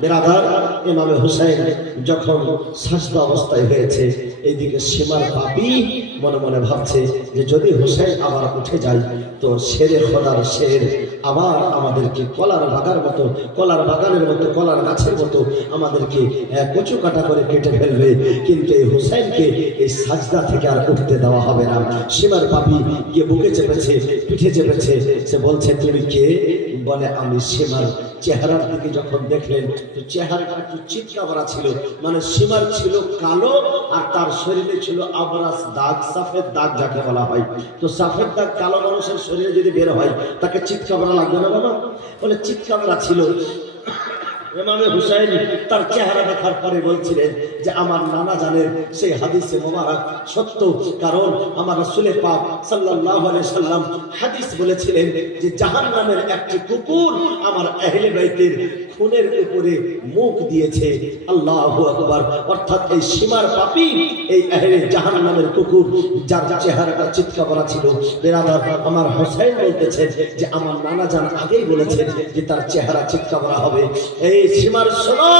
বেরাদার, ইমামে হুসাইন যখন সাজদা অবস্থায় হয়েছে, এইদিকে সীমার পাপী মনে মনে ভাবছে যে যদি হুসাইন আবার উঠে যায় তো শেরে খোদার শের আবার আমাদেরকে কলার বাগানের মতো কলার গাছের মতো আমাদেরকে কচু কাটা করে কেটে ফেলবে। কিন্তু এই হুসাইনকে এই সাজদা থেকে আর উঠতে দেওয়া হবে না। সীমার পাপী গিয়ে বুকে চেপেছে, পিঠে চেপেছে, সে বলছে তুমি কে? বলে আমি সীমার। চেহারার দিকে যখন দেখলেন তো চেহারাটা একটু চিৎকা ভরা ছিল, মানে সীমার ছিল কালো আর তার শরীরে ছিল আবরাজ দাগ, সাফেদ দাগ যাকে বলা হয়। তো সাফেদ দাগ কালো মানুষের শরীরে যদি বের হয় তাকে চিৎকা ভরা লাগবে না? বলে চিৎকা ভরা ছিল। ইমামে হুসাইন তার চেহারা দেখার পরে বলছিলেন যে আমার নানা জানের সেই হাদিসে মোবারক সত্য, কারণ আমার রাসূল পাক সাল্লাল্লাহু আলাইহি সাল্লাম হাদিস বলেছিলেন যে জাহান্নামের একটি কুকুর আমার আহলে বাইতের খুনের উপরে মুখ দিয়েছে। আল্লাহু আকবার। অর্থাৎ এই সীমার পাপী এই আহলে জাহান্নামের কুকুর যার চেহারাটা চিৎকা করা ছিল। বেরাদার, আমার হুসাইন বলতেছেন যে আমার নানা জান আগেই বলেছেন যে তার চেহারা চিৎকা করা হবে। এই সীমার শোনো,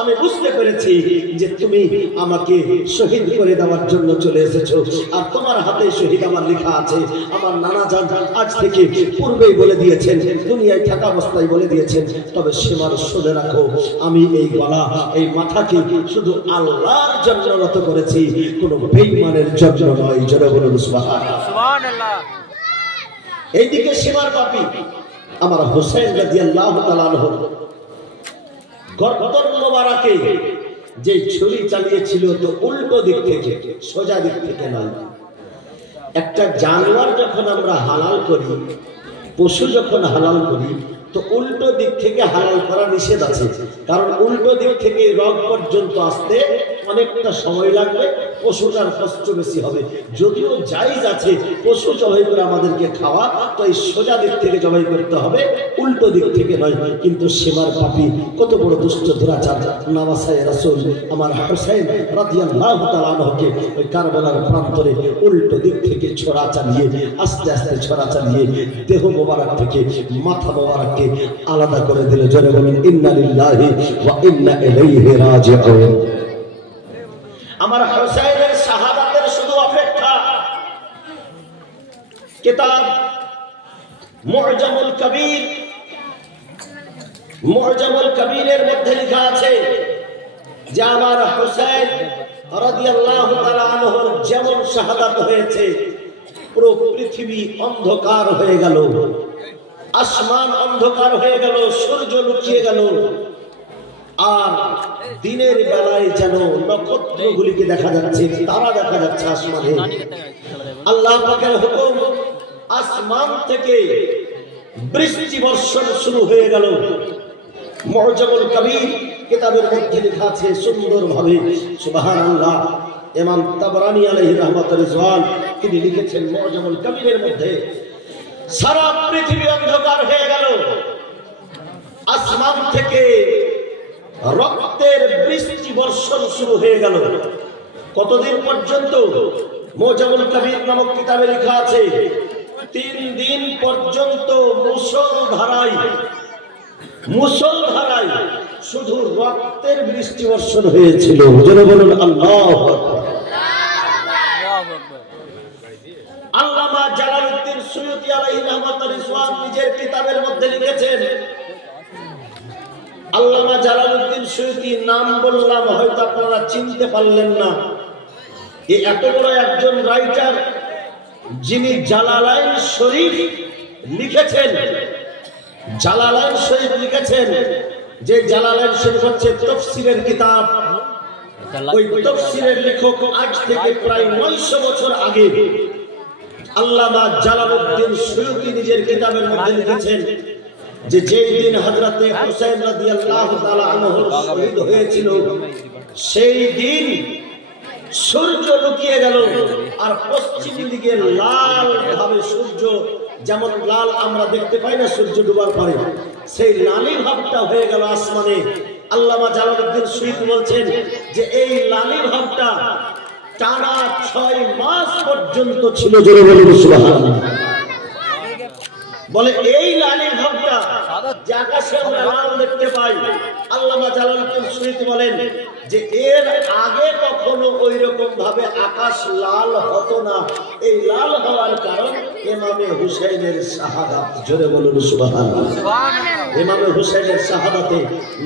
আমি বুঝতে পেরেছি যে তুমি আমাকে শহীদ করে দেওয়ার জন্য চলে এসেছো, আর তোমার হাতে শহীদ আমার লেখা আছে। আমার নানা জান আজ থেকে পূর্বেই বলে দিয়েছেন, দুনিয়ায় থাকা অবস্থায় বলে দিয়েছেন। তবে সীমার শুনে রাখো, আমি এই গলা এই মাথাকে শুধু আল্লাহর জন্য নত করেছি, কোনো বেঈমানের জন্য নয়। জোরে বলুন সুবহানাল্লাহ। এইদিকে সীমার পাপী আমার হুসাইন রাদিয়াল্লাহু তাআলা আনহু গর্দন মোবারকে যে ছুরি চালিয়েছিল তো উল্টো দিক থেকে, সোজা দিক থেকে নয়। একটা জানোয়ার যখন আমরা হালাল করি, পশু যখন হালাল করি, তো উল্টো দিক থেকে হালাল করা নিষেধ আছে। কারণ উল্টো দিক থেকে রগ পর্যন্ত আসতে অনেকটা সময় লাগবে, পশুটার কষ্ট বেশি হবে। যদিও জায়েজ আছে পশু জবাই করে আমাদেরকে খাওয়া, তো এই সোজা দিক থেকে জবাই করতে হবে, উল্টো দিক থেকে নয়। কিন্তু সীমার পাপী কত বড় দুষ্ট দুরাচার! নওয়াসায়ে রাসূল আমার হুসাইন রাদিয়াল্লাহু তাআলা আনহুকে ওই কারবালার প্রান্তরে উল্টো দিক থেকে ছোড়া চালিয়ে, আস্তে আস্তে ছোড়া চালিয়ে দেহ মোবারক থেকে মাথা মোবারককে আলাদা করে দিল। জোরে বলুন ইন্না লিল্লাহি ওয়া ইন্না ইলাইহি রাজিউন। আমার হুসাইনের শাহাদাতের শুধু অপেক্ষা। কিতাব মুআজামুল কবিরের মধ্যে লেখা আছে যে আমার হুসাইন রাদিয়াল্লাহু তাআলা আনহুর যেমন শাহাদাত হয়েছে, পুরো পৃথিবী অন্ধকার হয়ে গেল, আসমান অন্ধকার হয়ে গেল, সূর্য লুকিয়ে গেল, আর দিনের বেলায় যেন নক্ষত্রগুলিকে দেখা যাচ্ছে, তারা দেখা যাচ্ছে আসমানে। আল্লাহ পাকের হুকুম, আসমান থেকে বৃষ্টি বর্ষণ শুরু হয়ে গেল। মুআজামুল কবির কিতাবের মধ্যে লেখা আছে সুন্দরভাবে, সুবহানাল্লাহ। ইমাম তাবরানী আলাইহি রাহমাতুর রিজওয়ান তিনি লিখেছেন মুআজামুল কবিরের মধ্যে, সারা পৃথিবী অন্ধকার হয়ে গেল, আসমান থেকে রক্তের বৃষ্টি বর্ষণ শুরু হয়ে গেল। কতদিন পর্যন্ত? মুআজামুল কবির নামক কিতাবে লেখা আছে 3 দিন পর্যন্ত মুষলধারায় শুধু রক্তের বৃষ্টি বর্ষণ হয়েছিল। জোরে বলুন আল্লাহু আকবার। আল্লামা জালালউদ্দিন সুয়ুতী আলাইহি রাহমাতুর রিজওয়ান নিজের কিতাবের মধ্যে লিখেছেন, আল্লামা জালালউদ্দিন সুয়ুতী নাম বললাম হয়তো আপনারা চিনতে পারলেন না। এই এত বড় একজন রাইটার যিনি জালালাইন শরীফ লিখেছেন, জালালাইন শরীফ লিখেছেন, যে জালালাইন শরীফ হচ্ছে তাফসীরের কিতাব। ওই তাফসীরের লেখক আজ থেকে প্রায় 900 বছর আগে আল্লামা জালালউদ্দিন সুয়ুতী নিজের কিতাবের মধ্যে লিখেছেন যে যেই দিন হযরতে হুসাইন রাদিয়াল্লাহু তাআলা আনহু শহীদ হয়েছিল, সেই দিন সূর্য লুকিয়ে গেল, আর পশ্চিম দিকে লাল ভাবে সূর্য, যেমন লাল আমরা দেখতে পাই না সূর্য ডুবার পরে, সেই লালি ভাবটা হয়ে গেল আসমানে। আল্লামা জালালউদ্দিন সুয়ুতী বলছেন যে এই লালি ভাবটা টানা 6 মাস পর্যন্ত ছিল। জোরে বলুন সুবহানাল্লাহ। বলে এই লালি ভাবটা যে আকাশে আমরা লাল দেখতে পাই, আল্লামা জালালউদ্দিন সুয়ুতী বলেন যে এর আগে কখনো ওই রকম ভাবে আকাশ লাল হতো না। এই লাল হওয়ার কারণ ইমামে হুসাইনের শাহাদাত। জোরে বলুন সুবহানাল্লাহ। ইমামে হুসাইনের শাহাদাতে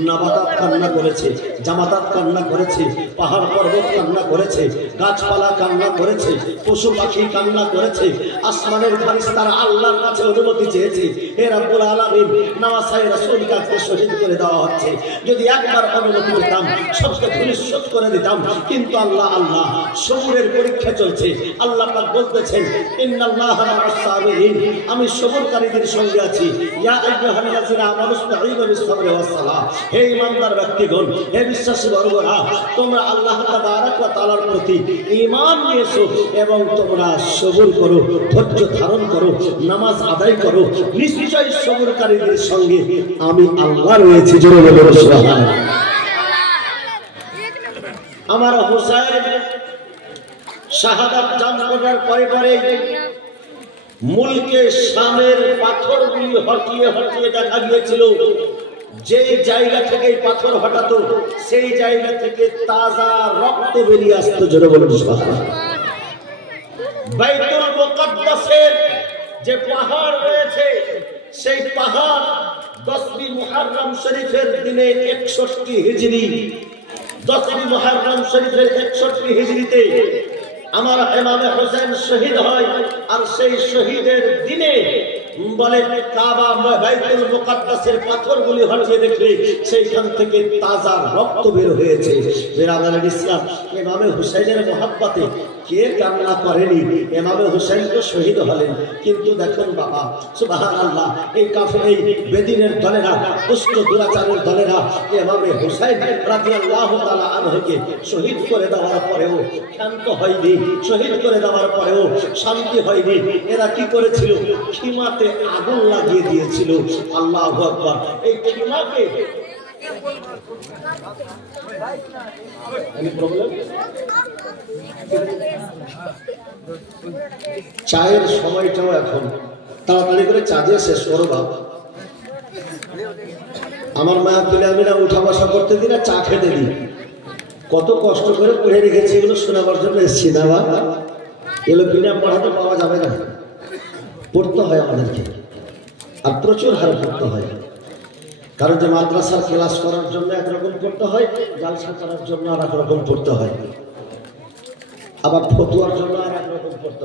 নাবাতাত কান্না করেছে, জামাতাত কান্না করেছে, পাহাড় পর্বত কান্না করেছে, গাছপালা কান্না করেছে, পশু পাখি কান্না করেছে, আসমানের ফারিস্তারা আল্লাহর কাছে অনুমতি চেয়েছে, হে রাব্বুল আলামিন নওয়াসাই রাসূলকে শহীদ করে দেওয়া হচ্ছে, যদি একবার অনুমতি পেতাম সবকে পরিশোধ করে দিতাম। কিন্তু আল্লাহ আল্লাহ সবুরের পরীক্ষা চলছে। আল্লাহ পাক বলতেছেন ইন্নাল্লাহা মা'আস সাবিরিন, আমি সবরকারীদের সঙ্গে আছি। ইয়া আইয়ুহাল্লাযিনা আমানু ইসতাঈনু বিস-সাবরি ওয়াস-সালাহ, হে ঈমানদার ব্যক্তিগণ, হে বিশ্বাসী বর্গরা, তোমরা আল্লাহ তাবারক ওয়া তাআলার প্রতি ঈমান নিয়েছো এবং তোমরা সবর করো, ধৈর্য ধারণ করো, নামাজ আদায় করো। নিশ্চয়ই সবরকারীদের সঙ্গে আমি আল্লাহ রয়েছি। জোরে বলুন সুবহানাল্লাহ। আমার হুসাইন শাহাদাত জাম করার পরে পরে মুলকে শামের পাথরগুলি হটিয়ে হটিয়ে দেখা গিয়েছিল যে জায়গা থেকে পাথর হটাতো সেই জায়গা থেকে তাজা রক্ত বেরিয়ে আসতো। জোরে বলুন সুবহানাল্লাহ। বাইতুল মুকাদ্দাসের যে পাহাড় রয়েছে সেই পাহাড় 10ই মুহররম শরীফের দিনে 61 হিজরি, 10ই মুহররম শরীফের 61 হিজরিতে আমার ইমামে হোসেন শহীদ হয়। আর সেই শহীদের দিনে বলে কাবা বাইতুল মুকাদ্দাসের পাথরগুলি হটিয়ে দেখলে সেইখান থেকে তাজা রক্ত বের হয়েছে। বিরাদার ইসলাম, ইমামে হুসাইনের মহব্বতে কে কান্না করেনি? ইমামে হুসাইন তো শহীদ হলেন, কিন্তু দেখুন বাবা সুবহানাল্লাহ, এই কাফের এই বেদিনের দলেরা, দুষ্ট দুরাচারের দলেরা ইমামে হুসাইন রাদিয়াল্লাহু তাআলা আনহুকে শহীদ করে দেওয়ার পরেও ক্ষান্ত হয়নি, শহীদ করে দেওয়ার পরেও শান্তি হয়নি। এরা কি করেছিল? খিমাতে আগুন লাগিয়ে দিয়েছিল। আল্লাহু আকবার। এই খিমাকে চায়ের সময়টাও এখন তাড়াতাড়ি করে চা দিয়ে শেষ করো বাবা। আমার মাহফিলে আমি না উঠা বসা করতে দিই না, চা খেতে দিই। কত কষ্ট করে পড়ে রেখেছি, এগুলো শোনাবার জন্য এসেছি না বাবা। এগুলো বিনা পড়াতে পাওয়া যাবে না, পড়তে হয় আমাদেরকে, আর প্রচুর হারে পড়তে হয়। কারণ যে মাদ্রাসার ক্লাস করার জন্য একরকম পড়তে হয়, জালসা করার জন্য আর একরকম পড়তে হয়, আবার ফতুয়ার জন্য আর একরকম পড়তে হয়।